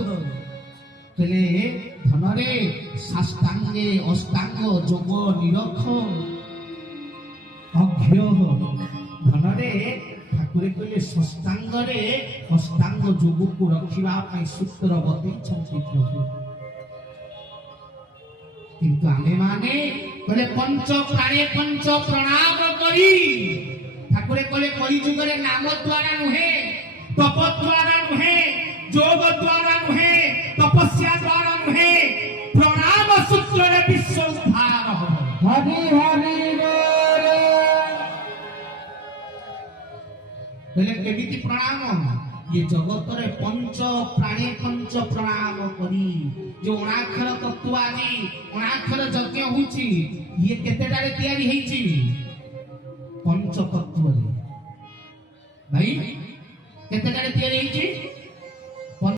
শাস্ত্র কলে ধনরে সাষ্টাঙ্গে অষ্টাঙ্গ যোগ নিরক্ষ অঘ্য ধনরে ঠাকুরে কলে ষষ্ঠাঙ্গরে অষ্টাঙ্গ যোগକୁ ରଖିବା ପାଇଁ ସୂତ୍ର ବତେଇଛନ୍ତି ପ୍ରଭୁ। କିନ୍ତୁ ଆମେମାନେ କହିଲେ ପଞ୍ଚ ପ୍ରାଣେ ପଞ୍ଚ ପ୍ରଣାମ କରି ଠାକୁରେ କହିଲେ କଳିଯୁଗରେ ନାମ ଦ୍ୱାରା ନୁହେଁ, ତପ ଦ୍ୱାରା ନୁହେଁ, ଯୋଗ ଦ୍ୱାରା ନୁହେଁ, ତପସ୍ୟା ଦ୍ୱାରା ନୁହେଁ, ପ୍ରଣାମ ସୂତ୍ରରେ ବିଶ୍ୱ ଉଦ୍ଧାର ହେବ। ହରି ହରି କହିଲେ କେମିତି ପ୍ରଣାମ? ये जगत रे पंच प्राणी पंच प्रणाम करी जो अणाक्षर तत्व आदि अणाक्षर यज्ञ होची ये केतेटारे तयारी हेची पंच तत्व रे भाई केतेटारे तयारी हेची